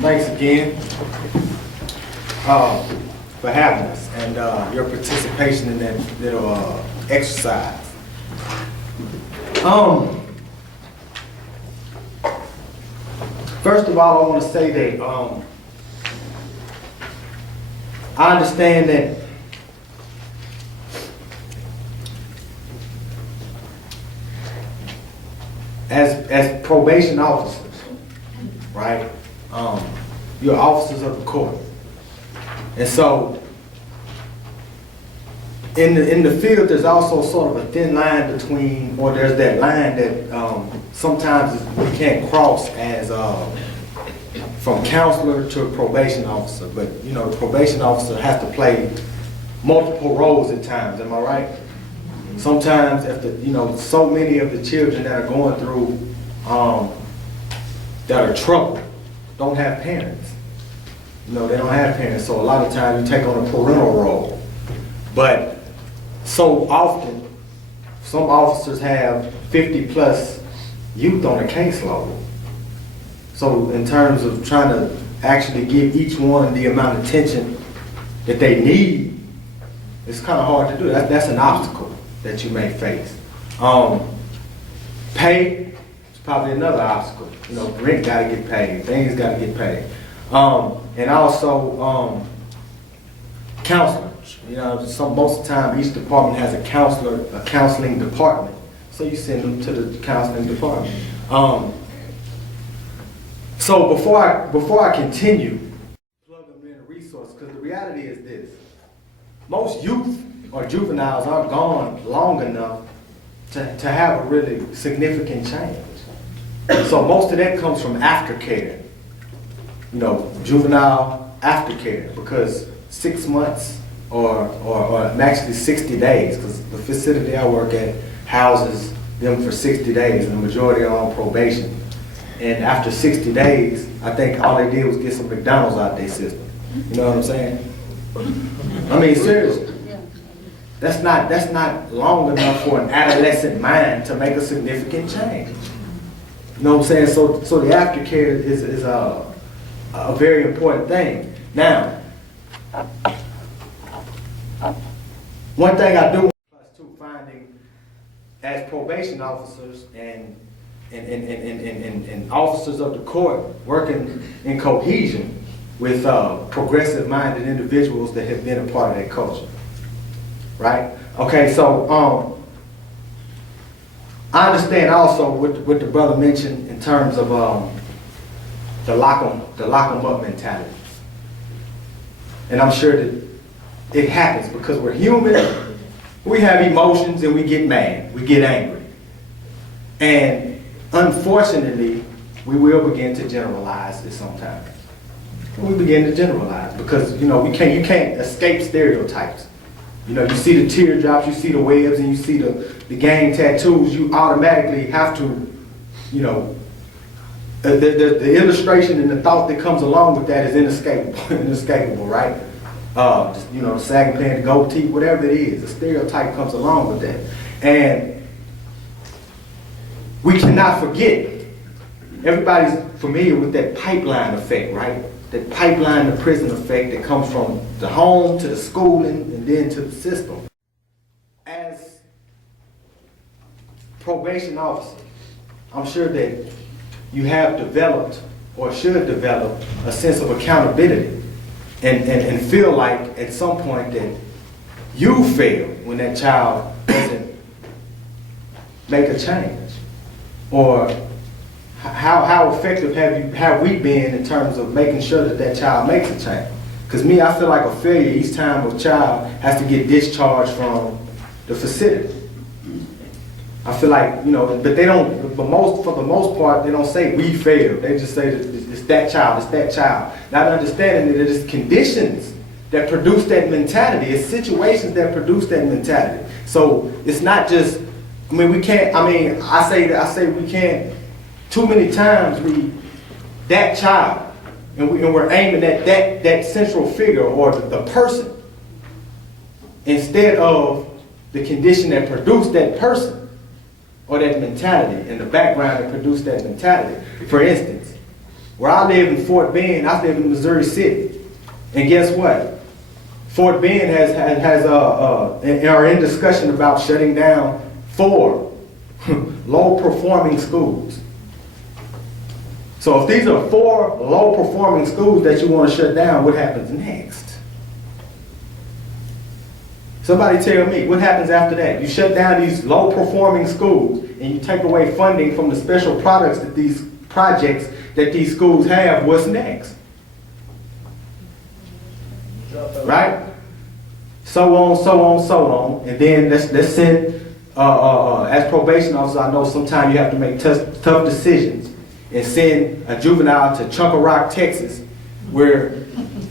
Thanks again for having us and your participation in that little exercise. First of all, I want to say that I understand that as probation officers, right? You're officers of the court, and so in the field, there's also sort of a thin line between, or there's that line that sometimes we can't cross as from counselor to probation officer. But you know, the probation officer has to play multiple roles at times. Am I right? Sometimes, so many of the children that are going through that are troubled don't have parents. They don't have parents, so a lot of times you take on a parental role. But so often, some officers have 50 plus youth on a caseload. So in terms of trying to actually give each one the amount of attention that they need, it's kind of hard to do. That's an obstacle that you may face. Pay is probably another obstacle. Rent got to get paid, things got to get paid. And also counselors. Most of the time each department has a counselor, a counseling department. So you send them to the counseling department. So before I continue, plug them in a resource, because the reality is this. Most youth or juveniles aren't gone long enough to have a really significant change. So most of that comes from aftercare. Juvenile aftercare, because 6 months or actually 60 days, because the facility I work at houses them for 60 days, and the majority are on probation. And after 60 days, I think all they did was get some McDonald's out their system. You know what I'm saying? I mean, seriously. That's not long enough for an adolescent mind to make a significant change. You know what I'm saying? So the aftercare is a very important thing. Now, one thing I do want to finding as probation officers and officers of the court working in cohesion with progressive-minded individuals that have been a part of that culture, right? Okay, so I understand also what the brother mentioned in terms of the lock 'em up mentality, and I'm sure that it happens because we're human. We have emotions and we get mad, we get angry, and unfortunately, we will begin to generalize this sometimes. We begin to generalize because you can't escape stereotypes. You see the teardrops, you see the webs, and you see the gang tattoos. You automatically have to, the illustration and the thought that comes along with that is inescapable, right? The sagging pants, the gold teeth, whatever it is, the stereotype comes along with that, and we cannot forget. Everybody's familiar with that pipeline effect, right? That pipeline to prison effect that comes from the home to the schooling and then to the system. As probation officer, I'm sure that you have developed or should develop a sense of accountability and feel like at some point that you failed when that child doesn't make a change. Or how effective have we been in terms of making sure that child makes a change? Because I feel like a failure each time a child has to get discharged from the facility. I feel like, but they don't, for the most part, they don't say we failed. They just say that it's that child. Not understanding that it's conditions that produce that mentality. It's situations that produce that mentality. So it's not just, we can't, I say we can't, too many times that child, and we're aiming at that central figure or the person instead of the condition that produced that person or that mentality and the background that produced that mentality. For instance, Where I live in Fort Bend, I live in Missouri City. And guess what? Fort Bend are in discussion about shutting down 4 low-performing schools. So if these are 4 low-performing schools that you want to shut down, what happens next? Somebody tell me, what happens after that? You shut down these low-performing schools and you take away funding from the special projects that these schools have, what's next? Right? So on, so on, so on. And then let's send, as probation officers, I know sometimes you have to make tough decisions and send a juvenile to Chunker Rock, Texas, where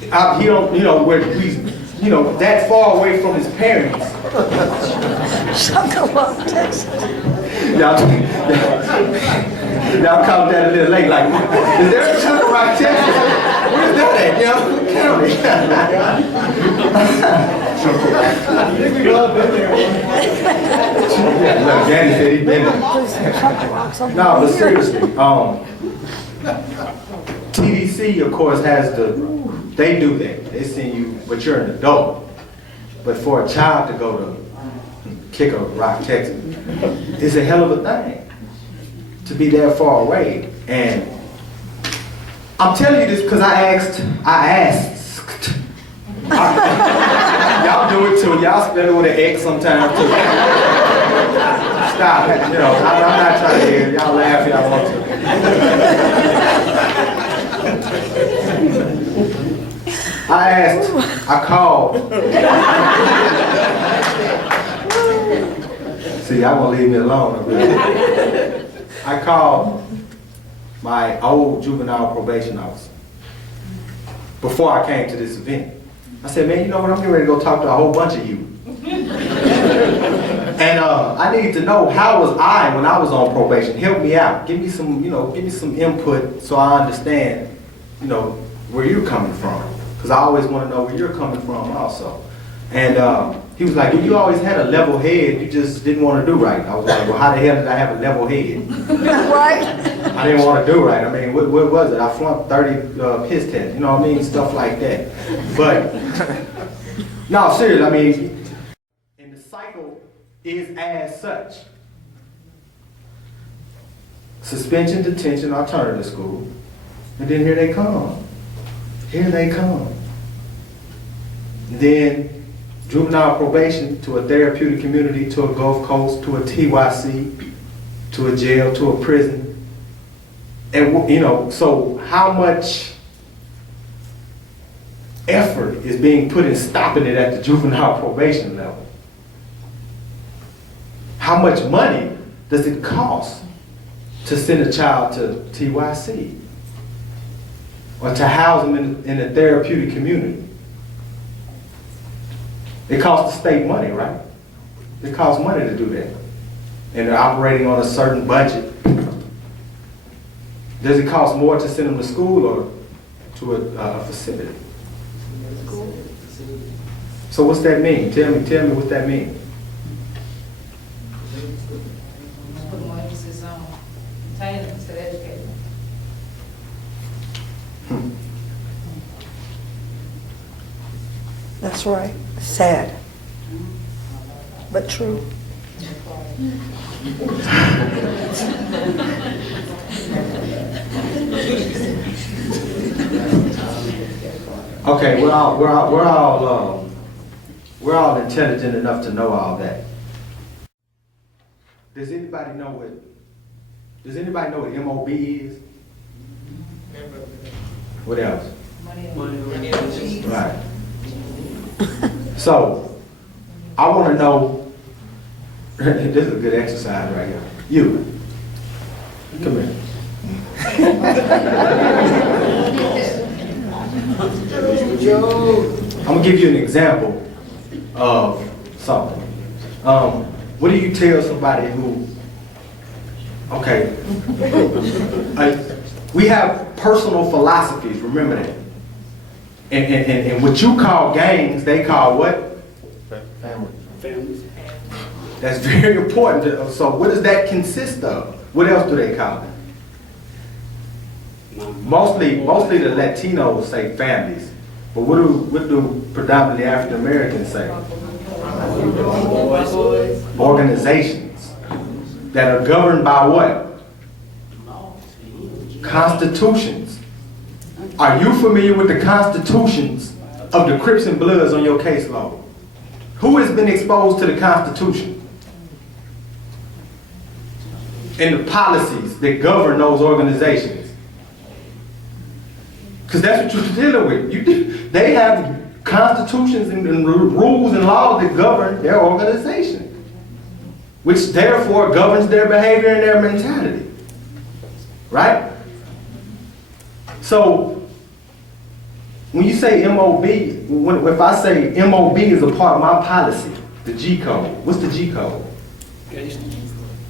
he don't, where he's, that far away from his parents. Chunker Rock, Texas. Y'all caught that a little late, like, is there a Chunker Rock, Texas? Where's that at, county? Look, Danny said he's been there. No, but seriously, TDC, of course, they do that. They send you, but you're an adult. But for a child to go to Kicker Rock, Texas, it's a hell of a thing to be that far away. And I'm telling you this because I asked. Y'all do it too. Y'all spell it with an X sometimes too. Stop it. I'm not trying to hear it. Y'all laugh if y'all want to. I called. See, y'all gonna leave me alone. I called my old juvenile probation officer before I came to this event. I said, man, you know what? I'm getting ready to go talk to a whole bunch of you. And I need to know, how was I when I was on probation? Help me out. Give me some, give me some input so I understand, where you're coming from. Because I always want to know where you're coming from also. And he was like, you always had a level head, you just didn't want to do right. I was like, well, how the hell did I have a level head? Right. I didn't want to do right. I mean, what was it? I flunked 30 piss tests, you know what I mean? Stuff like that. But, no, seriously, I mean, and the cycle is as such. Suspension, detention, alternative school. And then here they come. Here they come. Then juvenile probation to a therapeutic community, to a Gulf Coast, to a TYC, to a jail, to a prison. And so how much effort is being put in stopping it at the juvenile probation level? How much money does it cost to send a child to TYC or to house them in a therapeutic community? It costs the state money, right? It costs money to do that. And they're operating on a certain budget. Does it cost more to send them to school or to a facility? So what's that mean? Tell me what that means. Put more emphasis on training instead of educating. That's right. Sad, but true. Okay, we're all intelligent enough to know all that. Does anybody know what MOB is? What else? Money. Right. So, I want to know, this is a good exercise right here. You, come here. I'm going to give you an example of something. What do you tell somebody who, okay, we have personal philosophies, remember that. And what you call gangs, they call what? Families. That's very important. So what does that consist of? What else do they call it? Mostly the Latinos say families, but what do predominantly African Americans say? Organizations that are governed by what? Constitutions. Are you familiar with the constitutions of the Crips and Bloods on your caseload? Who has been exposed to the Constitution and the policies that govern those organizations? Because that's what you're dealing with. They have constitutions and rules and laws that govern their organization, which therefore governs their behavior and their mentality. Right? So, when you say MOB, if I say MOB is a part of my policy, the G code, what's the G code?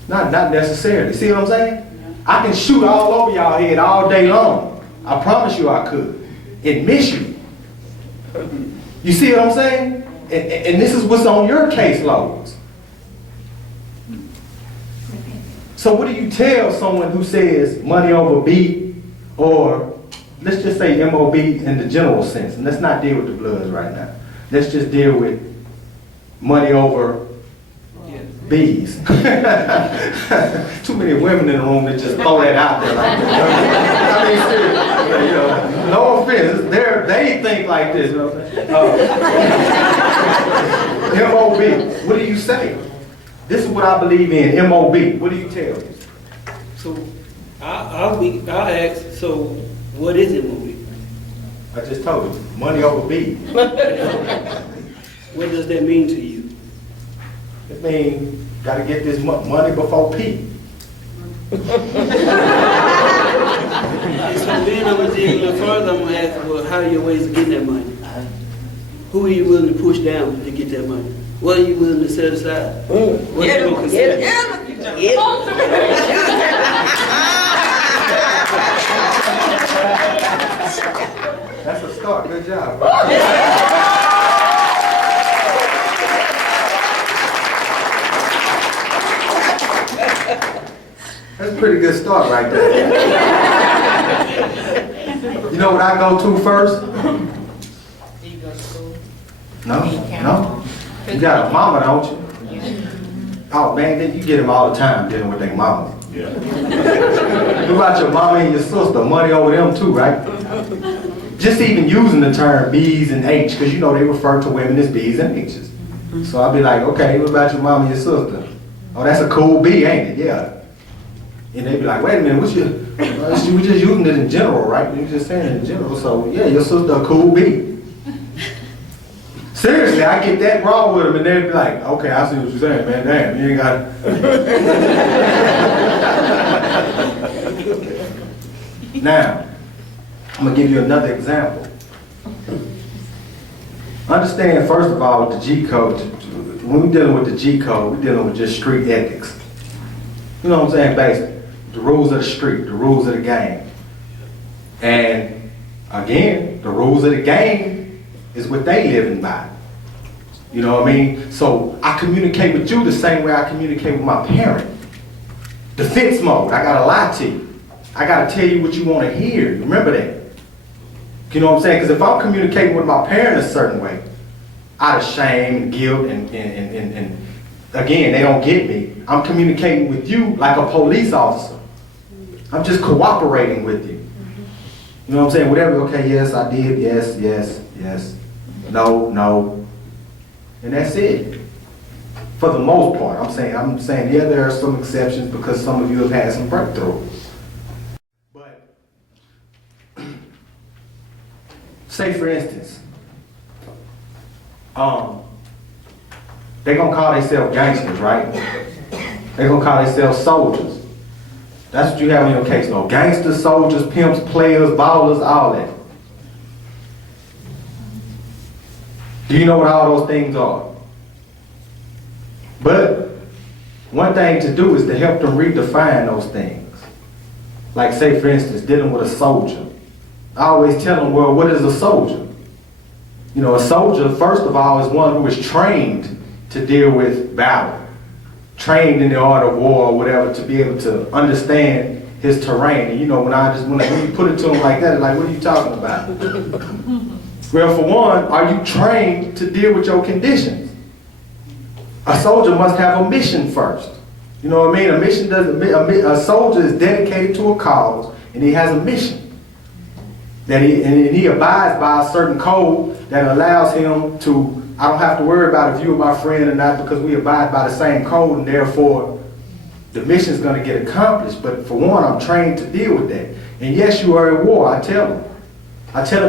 Not necessarily. See what I'm saying? I can shoot all over y'all head all day long. I promise you I could. And miss you. You see what I'm saying? And this is what's on your caseloads. So what do you tell someone who says money over beat, or let's just say MOB in the general sense, and let's not deal with the Bloods right now. Let's just deal with money over bees. Too many women in the room that just throw that out there like that. I mean, seriously, you know, no offense, they think like this. You know what I'm saying? MOB, what do you say? This is what I believe in, MOB. What do you tell me? So, I'll ask, so what is MOB? I just told you, money over bees. What does that mean to you? It means, gotta get this money before Pete. So then I'm gonna dig a little further, I'm gonna ask, well, how are your ways of getting that money? Who are you willing to push down to get that money? What are you willing to set aside? What are you gonna consider? That's a start, good job. That's a pretty good start right there. You know what I go to first? Do you go to school? No. You got a mama, don't you? Oh man, you get them all the time dealing with their mama. Yeah. What about your mama and your sister? Money over them too, right? Just even using the term B's and H, because you know they refer to women as B's and H's. So I'll be like, okay, what about your mama and your sister? Oh, that's a cool B, ain't it? Yeah. And they be like, wait a minute, what's your, we just using it in general, right? You just saying it in general, so yeah, your sister a cool B. Seriously, I get that wrong with them, and they'd be like, okay, I see what you're saying, man, damn, you ain't got it. Now, I'm gonna give you another example. Understand, first of all, with the G code, when we're dealing with the G code, we're dealing with just street ethics. You know what I'm saying, basically. The rules of the street, the rules of the game. And again, the rules of the game is what they living by. You know what I mean? So I communicate with you the same way I communicate with my parent. Defense mode, I gotta lie to you. I gotta tell you what you wanna hear. Remember that. You know what I'm saying? Because if I'm communicating with my parent a certain way, out of shame and guilt and again, they don't get me. I'm communicating with you like a police officer. I'm just cooperating with you. You know what I'm saying? Whatever, okay, yes, I did, yes, no. And that's it. For the most part, I'm saying, yeah, there are some exceptions because some of you have had some breakthrough. But, say for instance, they're gonna call themselves gangsters, right? They're gonna call themselves soldiers. That's what you have on your case, though. Gangsters, soldiers, pimps, players, ballers, all that. Do you know what all those things are? But one thing to do is to help them redefine those things. Like say, for instance, dealing with a soldier. I always tell them, well, what is a soldier? You know, a soldier, first of all, is one who is trained to deal with battle. Trained in the art of war or whatever to be able to understand his terrain. And you know, when you put it to him like that, like, what are you talking about? Well, for one, are you trained to deal with your conditions? A soldier must have a mission first. You know what I mean? A soldier is dedicated to a cause, and he has a mission. And he abides by a certain code that allows him to, I don't have to worry about if you are my friend or not, because we abide by the same code, and therefore the mission is going to get accomplished. But for one, I'm trained to deal with that. And yes, you are at war, I tell them.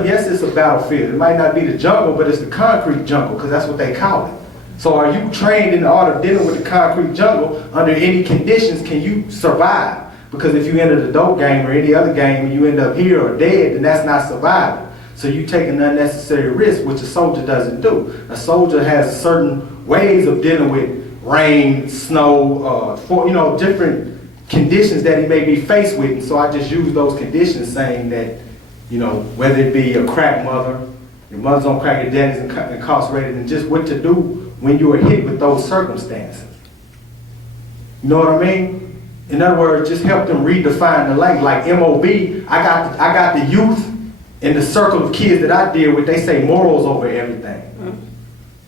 Yes, it's a battlefield. It might not be the jungle, but it's the concrete jungle, because that's what they call it. So are you trained in the art of dealing with the concrete jungle? Under any conditions can you survive? Because if you enter the dope game or any other game and you end up here or dead, then that's not survival. So you take an unnecessary risk, which a soldier doesn't do. A soldier has certain ways of dealing with rain, snow, different conditions that he may be faced with. And so I just use those conditions, saying that, you know, whether it be a crack mother, your mother's on crack, your dad is incarcerated, and just what to do when you are hit with those circumstances. You know what I mean? In other words, just help them redefine the language. Like MOB, I got the youth in the circle of kids that I deal with, they say morals over everything.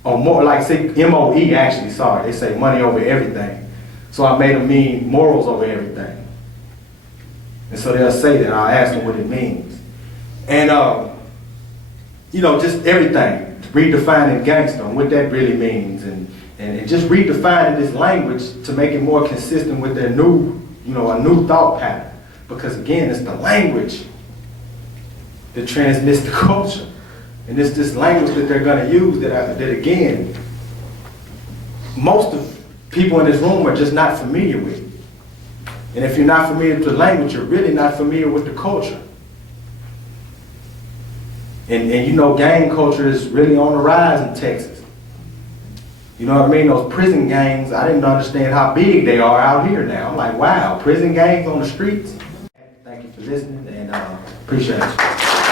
Or more, like say MOE actually, sorry, they say money over everything. So I made them mean morals over everything. And so they'll say that, I'll ask them what it means. And, just everything. Redefining gangster and what that really means, and just redefining this language to make it more consistent with their new, a new thought pattern. Because again, it's the language that transmits the culture. And it's this language that they're going to use that again, most of people in this room are just not familiar with. And if you're not familiar with the language, you're really not familiar with the culture. And gang culture is really on the rise in Texas. You know what I mean? Those prison gangs, I didn't understand how big they are out here now. I'm like, wow, prison gangs on the streets? Thank you for listening, and appreciate you.